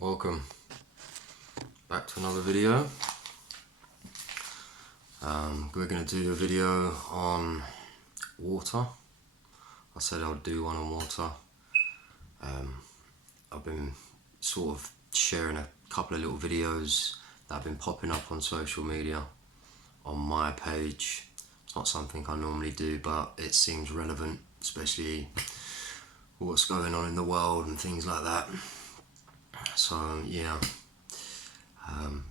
Welcome back to another video. We're going to do a video on water. I said I would do one on water. I've been sort of sharing a couple of little videos that have been popping up on social media on my page. It's not something I normally do, but it seems relevant, especially what's going on in the world and things like that. So yeah,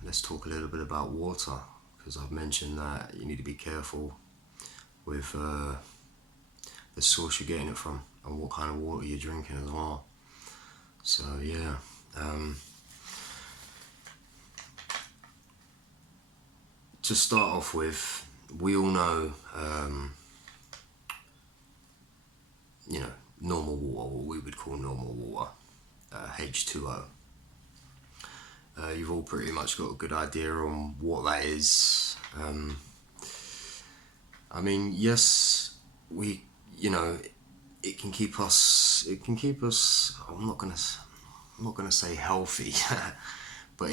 let's talk a little bit about water, because I've mentioned that you need to be careful with the source you're getting it from and what kind of water you're drinking as well. So yeah, to start off with, we all know, normal water, what we would call normal water, H2O. You've all pretty much got a good idea on what that is. I mean, yes, it can keep us. I'm not gonna say healthy, but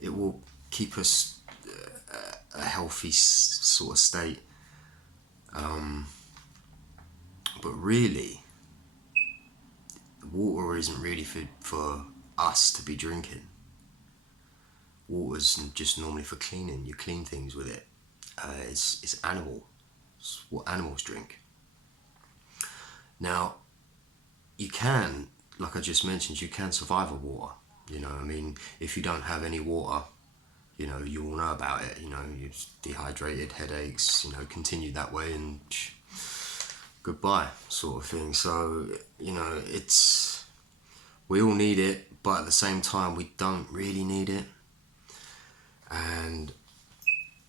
it will keep us a healthy sort of state. But really, water isn't really for us to be drinking. Water's just normally for cleaning. You clean things with it. It's animal. It's what animals drink. Now, you can, like I just mentioned, you can survive on water. I mean, if you don't have any water, you all know about it. You're dehydrated, headaches. Continue that way and goodbye, sort of thing. So we all need it, but at the same time, we don't really need it. And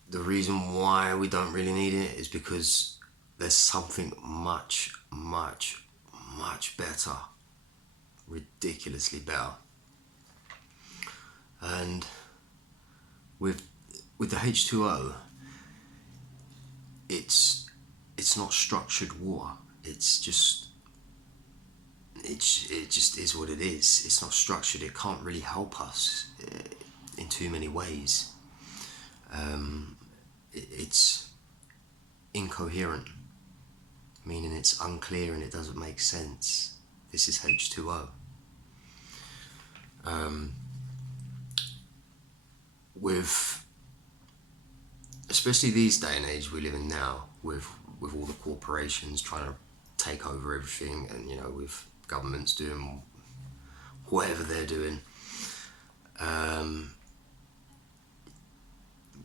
the reason why we don't really need it is because there's something much, much, much better, ridiculously better. And with the H2O, it's not structured water. It just is what it is. It's not structured. It can't really help us in too many ways. It's incoherent, meaning it's unclear and it doesn't make sense. This is H2O. Especially these day and age we live in now, with all the corporations trying to take over everything, and with governments doing whatever they're doing,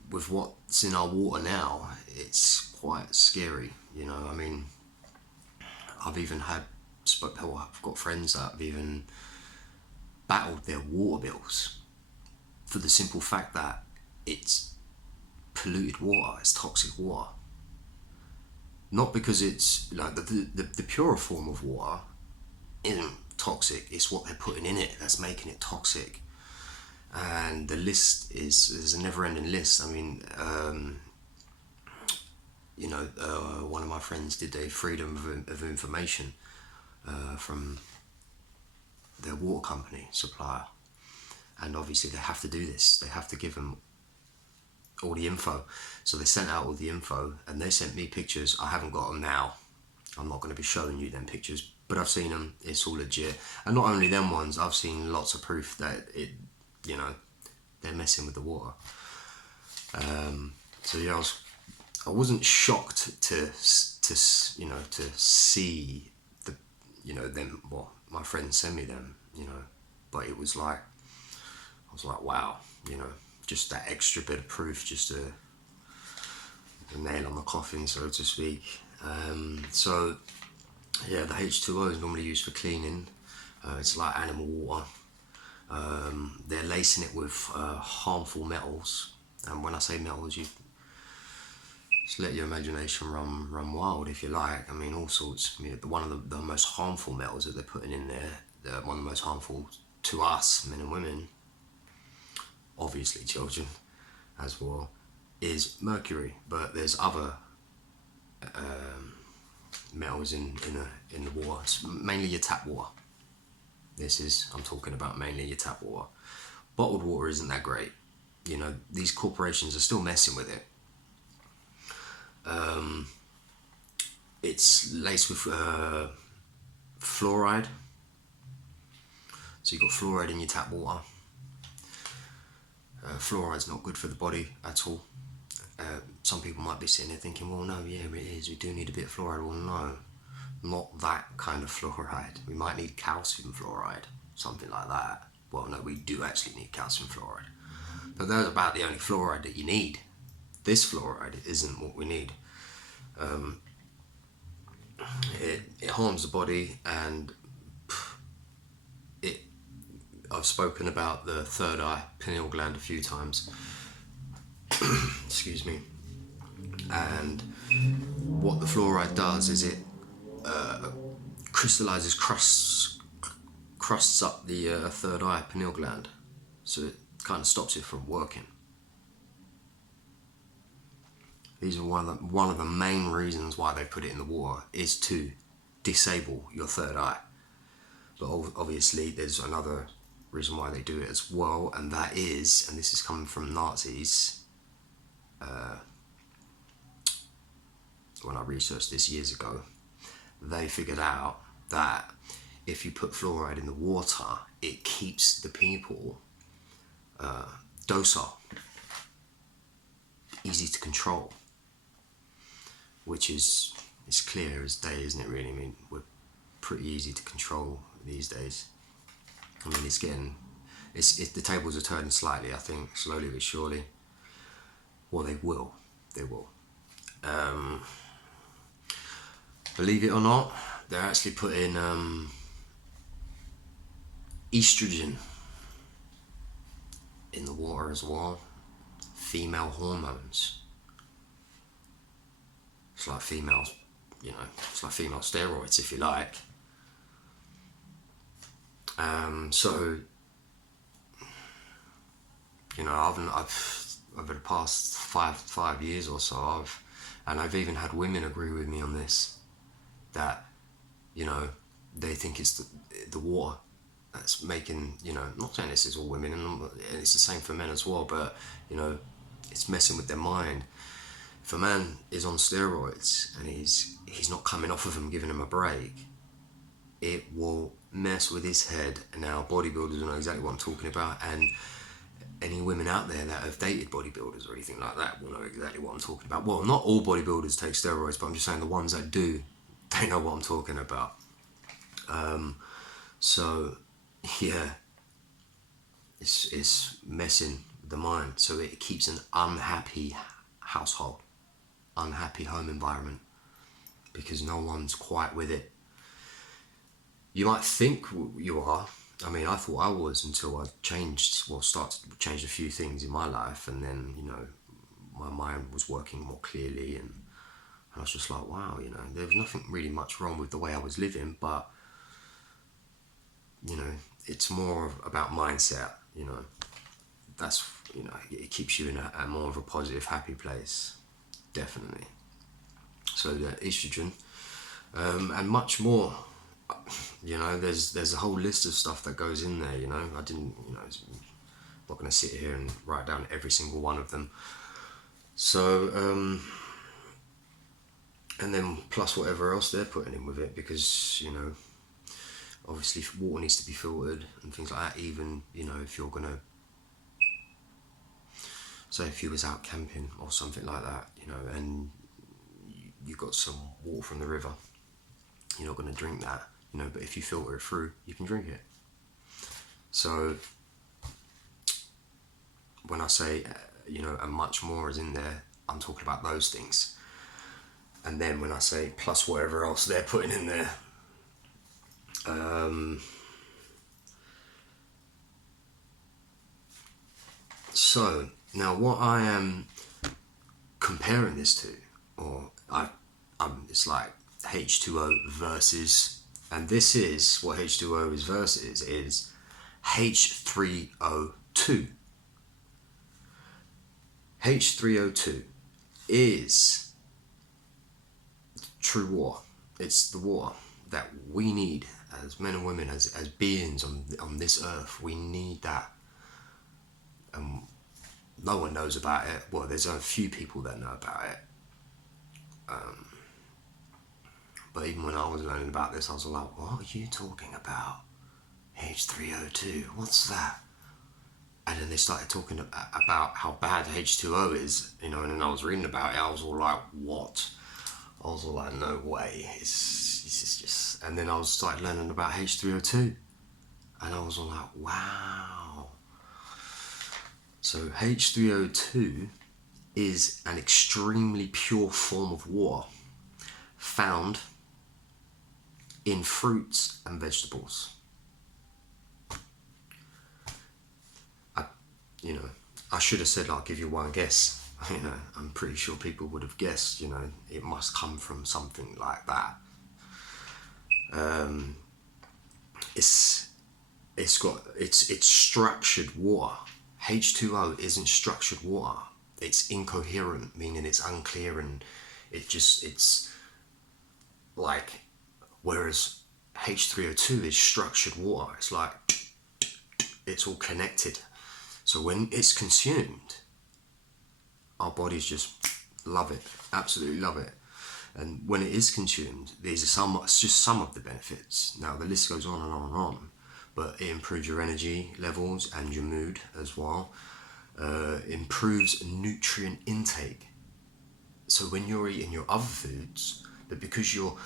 with what's in our water now, it's quite scary. I mean, I've got friends that have even battled their water bills for the simple fact that it's polluted water, it's toxic water. Not because it's like the purer form of water isn't toxic, it's what they're putting in it that's making it toxic. And the list is a never-ending list. I mean, one of my friends did a freedom of information from their water company supplier, and obviously they have to do this. They have to give them all the info. So they sent out all the info, and they sent me pictures. I haven't got them now. I'm not going to be showing you them pictures, but I've seen them. It's all legit. And not only them ones, I've seen lots of proof that they're messing with the water. So yeah, I wasn't shocked to see them. Well, my friends sent me them, but it was like, I was like, wow, just that extra bit of proof, just a nail on the coffin, so to speak. So yeah, the H2O is normally used for cleaning. It's like animal water. They're lacing it with harmful metals, and when I say metals, you just let your imagination run wild, if you like. I mean, all sorts. One of the most harmful metals that they're putting in there, one of the most harmful to us, men and women, obviously children as well, is mercury. But there's other metals in the water, mainly your tap water. I'm talking about mainly your tap water. Bottled water isn't that great. You know, these corporations are still messing with it. It's laced with fluoride. So you've got fluoride in your tap water. Fluoride's not good for the body at all. Some people might be sitting there thinking, well, no, yeah, it is. We do need a bit of fluoride. Well, no, not that kind of fluoride. We might need calcium fluoride, something like that. Well, no, we do actually need calcium fluoride. But that's about the only fluoride that you need. This fluoride isn't what we need. It harms the body, and I've spoken about the third eye pineal gland a few times. Excuse me. And what the fluoride does is it crystallizes, crusts up the third eye pineal gland, so it kind of stops it from working. These are one of the main reasons why they put it in the water, is to disable your third eye. But obviously there's another reason why they do it as well, and that is, and this is coming from Nazis, when I researched this years ago, they figured out that if you put fluoride in the water, it keeps the people docile, easy to control, which is clear as day, isn't it, really? I mean, we're pretty easy to control these days. I mean, the tables are turning slightly, I think, slowly but surely. Well, they will. Believe it or not, they're actually putting estrogen in the water as well. Female hormones. It's like females, it's like female steroids, if you like. So, I've over the past five years or so, I've even had women agree with me on this, that, they think it's the water that's making, not saying this is all women, and it's the same for men as well, but, it's messing with their mind. If a man is on steroids and he's not coming off of them, giving him a break, it will mess with his head. And now bodybuilders know exactly what I'm talking about, and any women out there that have dated bodybuilders or anything like that will know exactly what I'm talking about. Well, not all bodybuilders take steroids, but I'm just saying the ones that do, they know what I'm talking about. So yeah, it's messing with the mind. So it keeps an unhappy household, unhappy home environment, because no one's quite with it. You might think you are. I mean, I thought I was until I started to change a few things in my life, and then, my mind was working more clearly, and I was just like, wow, there was nothing really much wrong with the way I was living, but, it's more about mindset, that's, it keeps you in a more of a positive, happy place, definitely. So the estrogen, and much more. There's a whole list of stuff that goes in there. I didn't, I'm not going to sit here and write down every single one of them. So, and then plus whatever else they're putting in with it, because, obviously water needs to be filtered and things like that. Even, if you're going to, say if you was out camping or something like that, and you got some water from the river, you're not going to drink that. But if you filter it through, you can drink it. So when I say, and much more is in there, I'm talking about those things. And then when I say plus whatever else they're putting in there, so now what I am comparing this to, or it's like H2O versus, and this is what H2O is versus, is H3O2. H3O2 is true water. It's the water that we need as men and women, as beings on this earth, we need that. No one knows about it. Well, there's a few people that know about it. But even when I was learning about this, I was like, what are you talking about? H3O2, what's that? And then they started talking about how bad H2O is, and then I was reading about it, I was all like, what? I was all like, no way, this is just... And then I started learning about H3O2, and I was all like, wow. So H3O2 is an extremely pure form of water found in fruits and vegetables. I should have said I'll give you one guess. I'm pretty sure people would have guessed, it must come from something like that. It's structured water. H2O isn't structured water. It's incoherent, meaning it's unclear, and it's like, whereas H3O2 is structured water. It's like, it's all connected. So when it's consumed, our bodies just love it, absolutely love it. And when it is consumed, these are just some of the benefits. Now the list goes on and on and on, but it improves your energy levels and your mood as well. Improves nutrient intake. So when you're eating your other foods, but because you're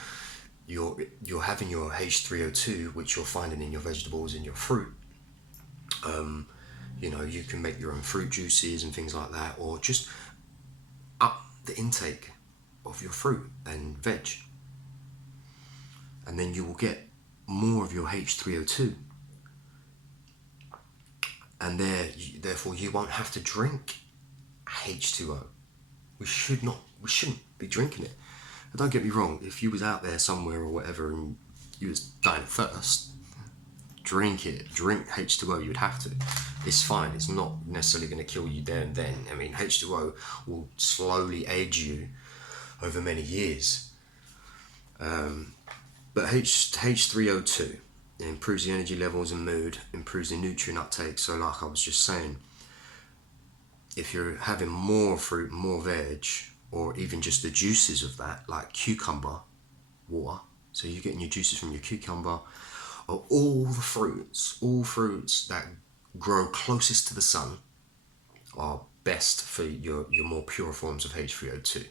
having your H3O2, which you're finding in your vegetables and your fruit, you can make your own fruit juices and things like that, or just up the intake of your fruit and veg, and then you will get more of your H3O2, and therefore you won't have to drink H2O. We shouldn't be drinking it. And don't get me wrong, if you was out there somewhere or whatever and you was dying of thirst, drink H2O. You'd have to. It's fine. It's not necessarily going to kill you there and then. I mean, H2O will slowly age you over many years. But H3O2 improves the energy levels and mood, improves the nutrient uptake. So like I was just saying, if you're having more fruit, more veg, or even just the juices of that, like cucumber water, so you're getting your juices from your cucumber, or all fruits that grow closest to the sun are best for your more pure forms of H3O2.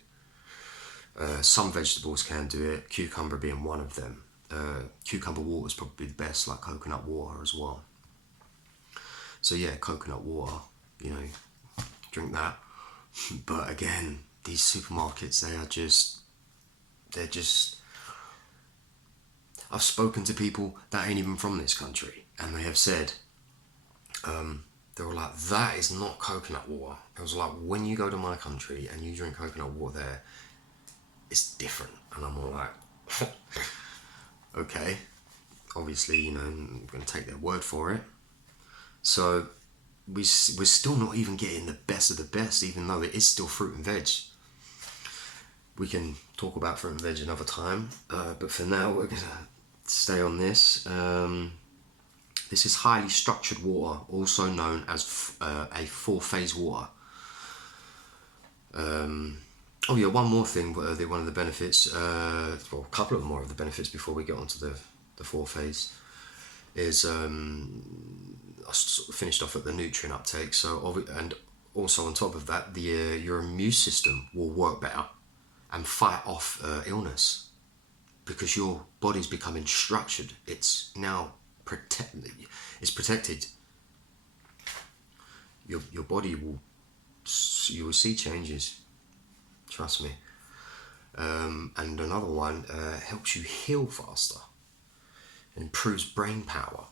Some vegetables can do it, cucumber being one of them. Cucumber water is probably the best, like coconut water as well. So yeah, coconut water, drink that. But again, these supermarkets, they're just I've spoken to people that ain't even from this country, and they have said, they were like, that is not coconut water. It was like, when you go to my country and you drink coconut water there, it's different. And I'm all like, okay, obviously, I'm going to take their word for it. So we're still not even getting the best of the best, even though it is still fruit and veg. We can talk about fruit and veg another time, but for now we're going to stay on this. This is highly structured water, also known as a four-phase water. Oh yeah, one more thing, one of the benefits, a couple of more of the benefits before we get onto the four-phase, is I sort of finished off at the nutrient uptake. So, and also on top of that, your immune system will work better and fight off illness, because your body's becoming structured. It's now protected. Your body you will see changes. Trust me. And another one, helps you heal faster and improves brain power.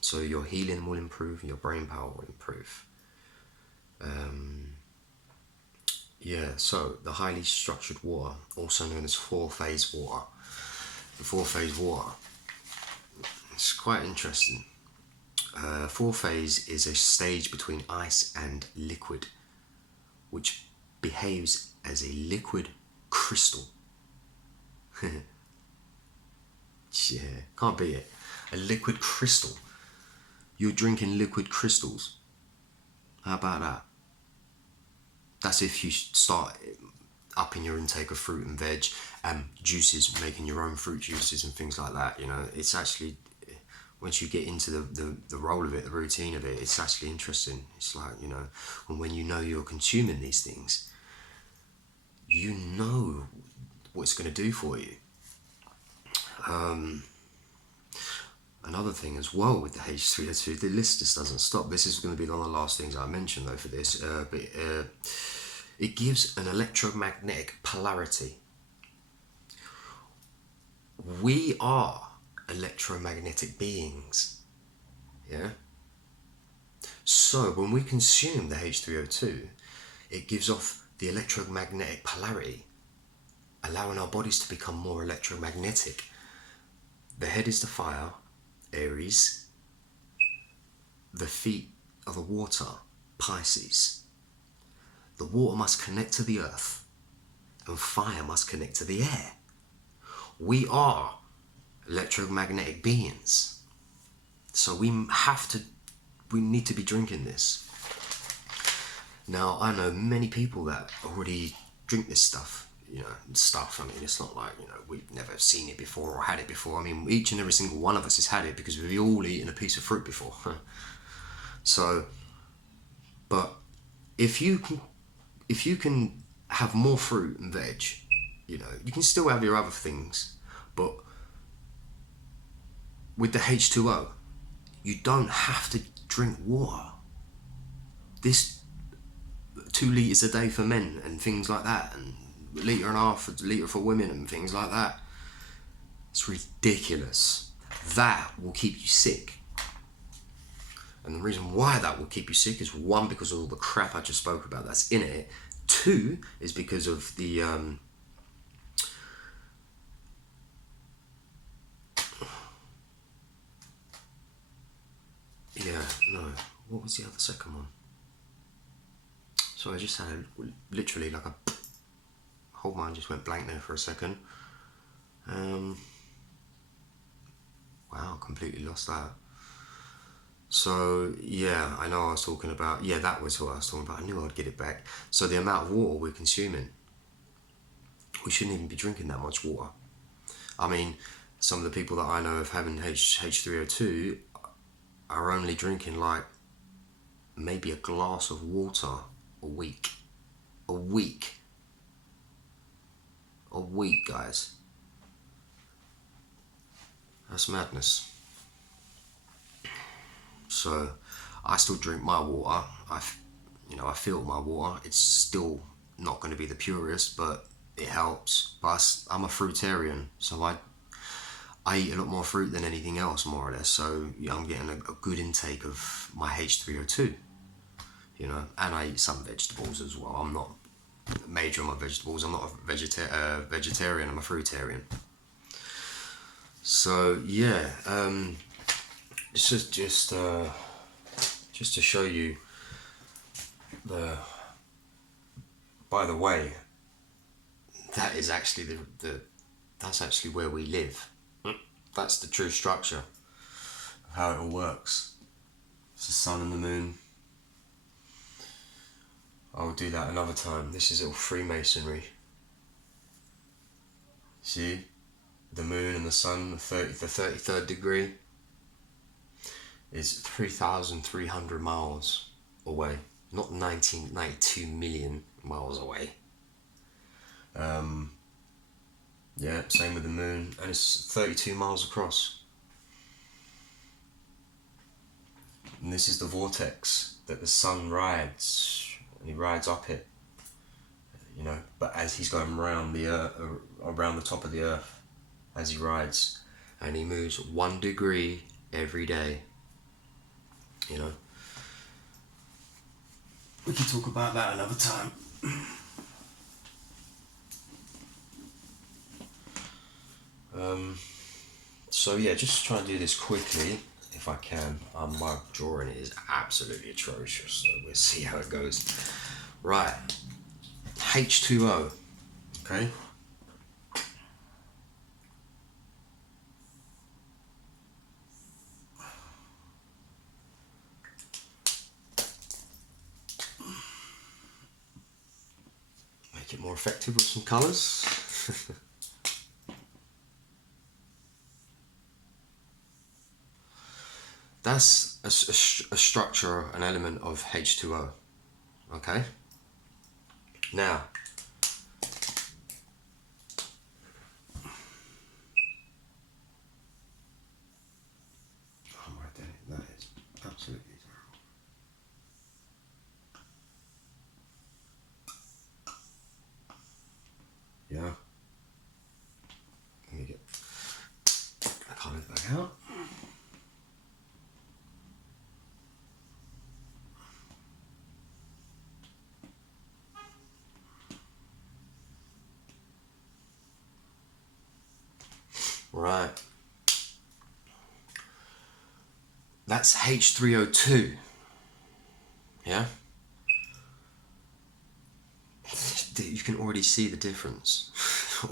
So your healing will improve, your brain power will improve. So the highly structured water, also known as four-phase water. The four-phase water, it's quite interesting. Four-phase is a stage between ice and liquid, which behaves as a liquid crystal. Yeah, can't beat it. A liquid crystal. You're drinking liquid crystals. How about that? That's if you start upping your intake of fruit and veg and juices, making your own fruit juices and things like that. You know, it's actually, once you get into the role of it, the routine of it, it's actually interesting. It's like, you know, and when you know you're consuming these things, you know what it's going to do for you. Another thing as well with the H3O2, the list just doesn't stop. This is going to be one of the last things I mention though for this, but it gives an electromagnetic polarity. We are electromagnetic beings, yeah? So when we consume the H3O2, it gives off the electromagnetic polarity, allowing our bodies to become more electromagnetic. The head is the fire, Aries. The feet are the water, Pisces. The water must connect to the earth, and fire must connect to the air. We are electromagnetic beings. So we need to be drinking this. Now, I know many people that already drink this stuff. You know, I mean, it's not like, you know, we've never seen it before or had it before. I mean, each and every single one of us has had it because we've all eaten a piece of fruit before. So, but if you can have more fruit and veg, you know, you can still have your other things, but with the H2O, you don't have to drink water. This 2 litres a day for men and things like that, and a litre and a half, a litre for women and things like that. It's ridiculous. That will keep you sick. And the reason why that will keep you sick is, 1, because of all the crap I just spoke about that's in it. 2 is because of the what was the other second one? So I just had literally like a whole mind just went blank there for a second. Wow, completely lost that. So yeah, I know I was talking about, that was what I was talking about. I knew I'd get it back. So the amount of water we're consuming, we shouldn't even be drinking that much water. I mean, some of the people that I know of having H3O2 are only drinking like maybe a glass of water a week. A week, guys. That's madness. So I still drink my water. I filter my water. It's still not going to be the purest, but it helps. But I'm a fruitarian, so I eat a lot more fruit than anything else, more or less. So I'm getting a good intake of my H3O2, you know, and I eat some vegetables as well. I'm not major on my vegetables. I'm not a vegetarian. I'm a fruitarian. So yeah, it's just to show you the. By the way, that is actually that's actually where we live. That's the true structure of how it all works. It's the sun and the moon. I'll do that another time. This is all Freemasonry. See? The moon and the sun, the 33rd degree is 3,300 miles away. Not 92 million miles away. Yeah, same with the moon, and it's 32 miles across. And this is the vortex that the sun rides, and he rides up it, you know, but as he's going around the earth, around the top of the earth, as he rides, and he moves 1 degree every day, you know. We can talk about that another time. So yeah, just try and do this quickly if I can. My drawing is absolutely atrocious, so we'll see how it goes. Right, H2O, okay? it more effective with some colours. That's a structure, an element of H2O. Okay? Now, oh my day, that is absolutely terrible. Yeah. Let me get the colours back out. Right. That's H3O2. Yeah? You can already see the difference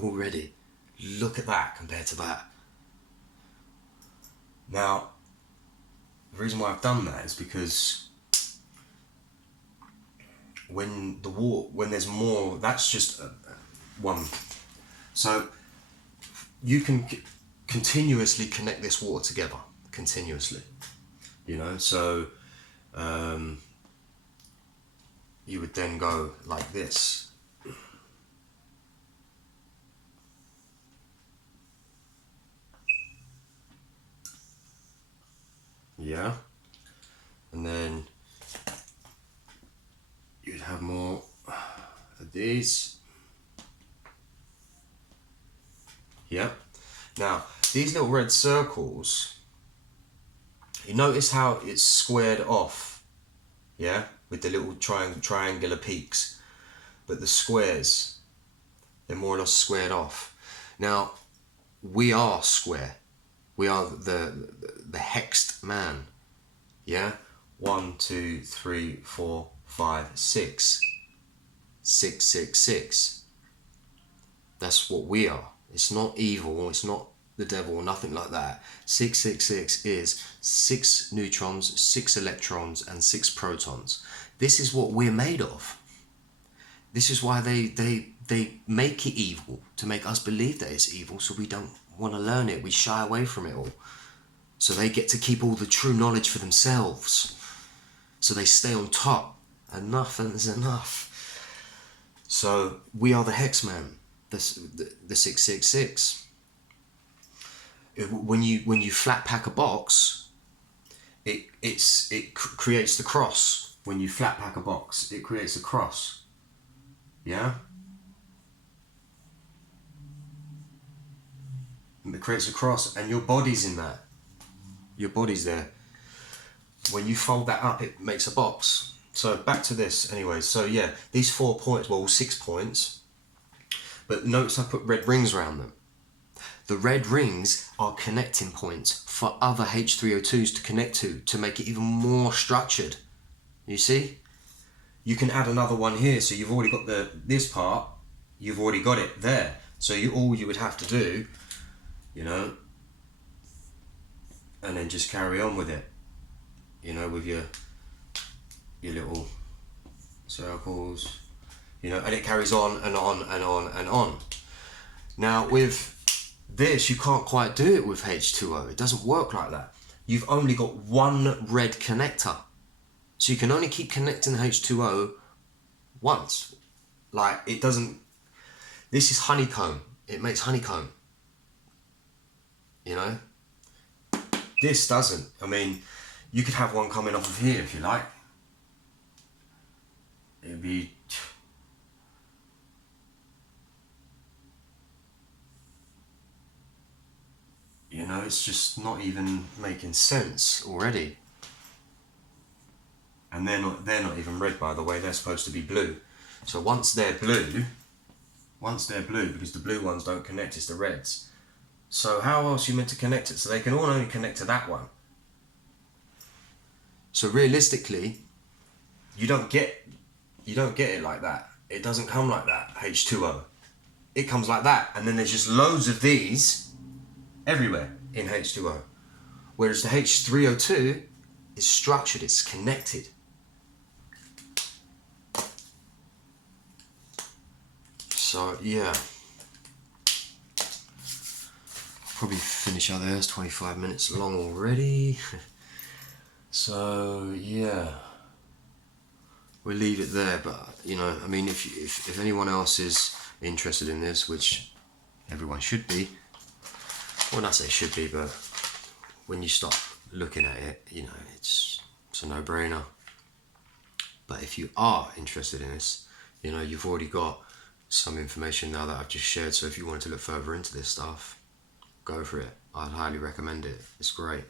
already. Look at that compared to that. Now, the reason why I've done that is because when there's more, that's just one. So you can continuously connect this water together, continuously. You know, so you would then go like this. Yeah. And then you'd have more of these. Yeah. Now, these little red circles, you notice how it's squared off, yeah, with the little triangular peaks, but the squares, they're more or less squared off. Now, we are square. We are the hexed man, yeah? 1, 2, 3, 4, 5, 6. 6, 6, 6. That's what we are. It's not evil, it's not the devil, nothing like that. 666 is 6 neutrons, 6 electrons, and 6 protons. This is what we're made of. This is why they make it evil, to make us believe that it's evil, so we don't want to learn it. We shy away from it all. So they get to keep all the true knowledge for themselves. So they stay on top. Enough is enough. So we are the hex man, the 666. When you flat pack a box, it creates the cross. When you flat pack a box, it creates a cross. Yeah? It creates a cross, and your body's in that. Your body's there. When you fold that up, it makes a box. So back to this anyway. So yeah, these 4 points, well, 6 points, but notice I put red rings around them. The red rings are connecting points for other H3O2s to connect to make it even more structured. You see? You can add another one here, so you've already got this part, you've already got it there. So all you would have to do, you know, and then just carry on with it, you know, with your little circles, you know, and it carries on and on and on and on. Now with this, you can't quite do it with H2O. It doesn't work like that. You've only got one red connector. So you can only keep connecting H2O once. Like, it doesn't... This is honeycomb. It makes honeycomb. You know? This doesn't. I mean, you could have one coming off of here if you like. It'd be... You know, it's just not even making sense already. And they're not even red, by the way, they're supposed to be blue. So once they're blue, because the blue ones don't connect, it's the reds. So how else are you meant to connect it? So they can all only connect to that one. So realistically, you don't get it like that. It doesn't come like that, H2O. It comes like that, and then there's just loads of these everywhere in H2O. Whereas the H3O2 is structured, it's connected. So yeah, probably finish out there. It's 25 minutes long already. So yeah, we'll leave it there. But you know, I mean, if anyone else is interested in this, which everyone should be, well, not say should be, but when you start looking at it, you know, it's a no-brainer. But if you are interested in this, you know, you've already got some information now that I've just shared. So if you wanted to look further into this stuff, go for it. I'd highly recommend it. It's great.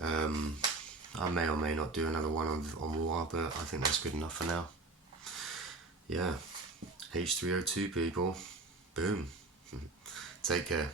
I may or may not do another one on water, but I think that's good enough for now. Yeah, H3O2 people. Boom. Take care.